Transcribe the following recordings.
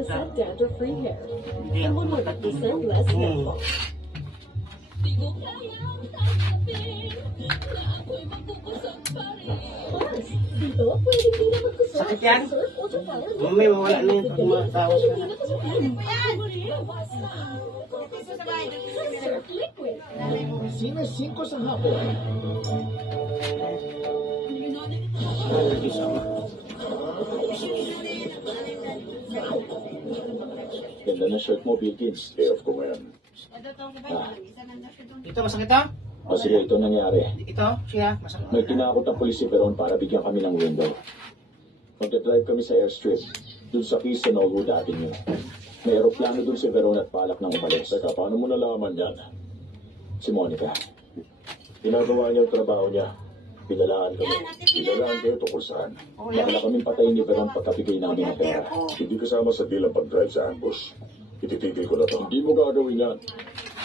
dandruff-free hair and 100% less hair fall. Plus, dito, pwede din na magkusot Sakit yan? sa surf water power. May mawala na yan pag tumatawas ka na. Surf liquid. Sine 5 sa hapon. Ganda na shirt mo, Bilkins. Day off ko ngayon. Ito, masakit to? O sige, ito nangyari. Ito, siya, masakit. May tinakot ng polisi peron para bigyan kami ng window. Magdadrive kami sa airstrip, dun sa East and Allwood Avenue. May aeroplano dun si Veron at balak ng umalis. Saka, paano mo nalaman yan? Si Monica. Ginagawa niya ang trabaho niya. Pinalaan kami. Pinalaan kayo tungkol saan. Bakala kaming patayin ni Veron pagkabigay namin ng pera. Hindi kasama sa deal ang pag-drive sa ambush. Ititigil ko na to. Hindi mo gagawin yan.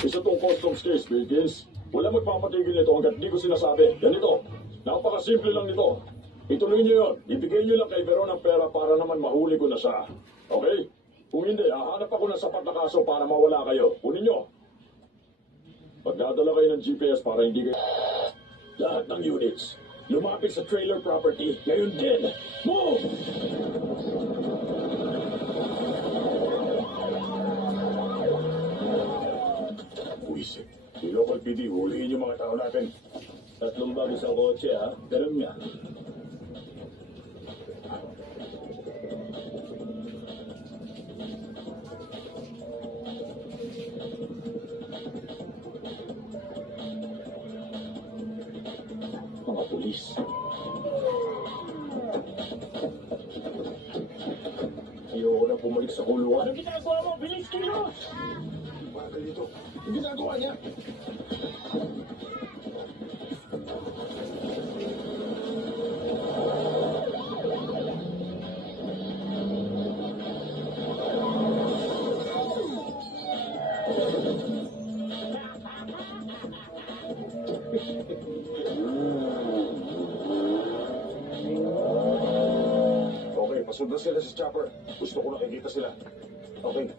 Isa tong customs case, Biggins. Wala magpapatigil nito hanggat di ko sinasabi. Ganito, napakasimple lang nito. Ituloy niyo yun. Ibigay niyo lang kay Veron ang pera para naman mahuli ko na siya. Okay? Kung hindi, hahanap ako ng sapat na kaso para mawala kayo. Kunin niyo. Magdadala kayo ng GPS para hindi kayo... Lahat ng units, lumapit sa trailer property. Ngayon din. Move! Buisit. Si local PD, huliin yung mga tao natin. 3 bag isang kotse, ha? Ganun nga. Mga pulis. Ayoko na bumalik sa kulungan. Ano ginagawa mo? Bilis kayo! Bagal dito. Ang ginagawa niya. Okay, pasod na sila sa chopper. Gusto ko nakikita sila. Okay.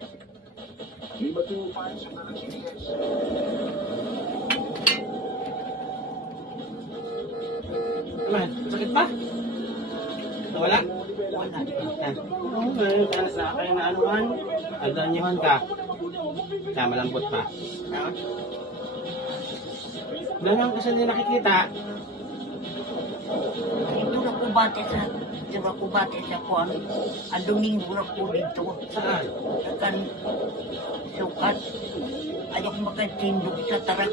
Lima to 5 sa mga GPS. Naman, sakit pa? Nawala? Wala. Okay, kaya sa akin na anuhan. Agdanyohan ka. Kaya malambot pa. Ganyan kasi hindi nakikita. Ito na po bate sa kuan. Ang Domingo na po dito. Saan? Kan sukat. Ayaw ko makatindog sa tarak.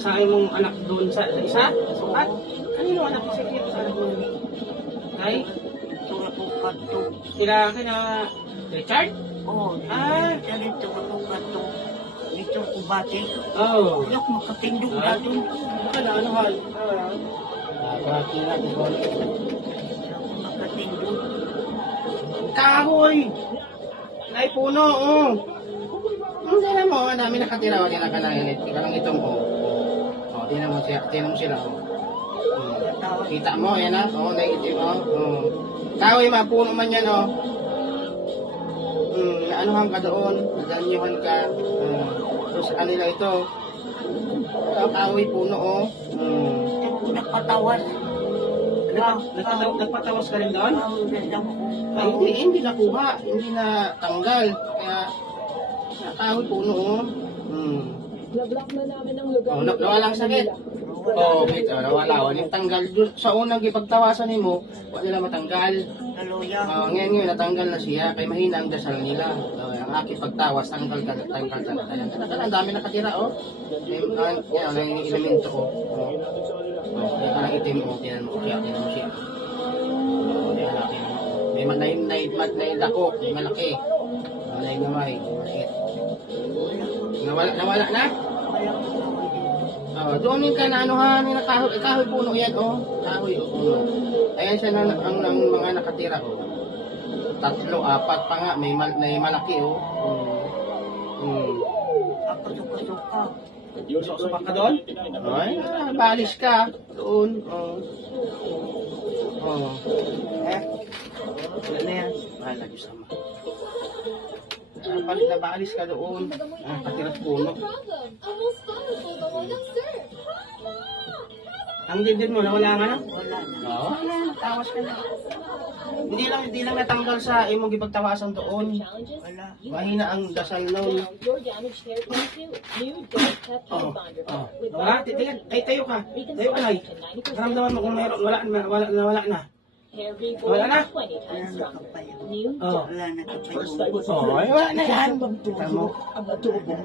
Sa imong anak doon sa isa? Sukat? Kanino anak mo sa kito sa anak mo? Kay? Ito na po kato. Sila ka na Richard? Oh, dito na po kato. Dito ko bate. Oh. Ayaw ko makatindog na doon. Baka na ano hal? Bakit na Ayaw ko makatindog. Kahoy! Ay, puno, oh. Hindi na mo, ang dami nakatira, o, tinan ka na yun. Parang itong, oh. O, tinan mo sila, oh. Kita mo, yan ah. O, naiitim, oh. Kahoy, mapuno man yan, oh. Naanuhan ka doon, nadanyuhan ka. So, sa kanila ito. Kahoy, puno, oh. Ito nagpatawas. Nagpatawas ka rin doon? Ay, hindi nakuha, hindi na tanggal. Kaya, kahoy puno, oh. Na-block na namin ang lugar. Oh, nawala ang sakit. Oh, wait, nawala. Walang tanggal. Sa unang ipagtawasan mo, wala nila matanggal. Naluya. Ngayon, natanggal na siya. Kaya mahina ang dasal nila. Ang aking pagtawas, tanggal ka. Ang dami nakatira, oh. Yan, ang elemento ko. Ang itim mo, tinan mo siya. May dako, may malaki. May gamay, maliit. Nawala na? Doon yung kananuhan, yung kahoy puno yan, oh. Kahoy, puno. Ayan siya ang mga nakatira, oh. 3, 4 pa nga, may malaki, oh. Ako suka-suka. Suka ka doon? Ay, balis ka. Doon, oh. Wala na yan. Mahal na Diyos Ama. Palit na baalis ka doon. Patirat puno. Ang dibdib mo, nawala nga na? Wala na. Oo. Tawas ka na. Hindi lang natanggal sa imong gipagtawasan doon. Wala. Mahina ang dasal noon. Your damaged hair tissue, new Dove Peptide Oo. Bonder Oo. with Wala, titingin. Ay, tayo ka. Tayo ka, ay. Naramdaman mo kung mayroon. Wala na. Hair Wala na. reborn 20 times Wala stronger. nakapayo. New Oo. Wala na kapayo. First time Oo, ay, wala na yan. Tignan mo. ang natubong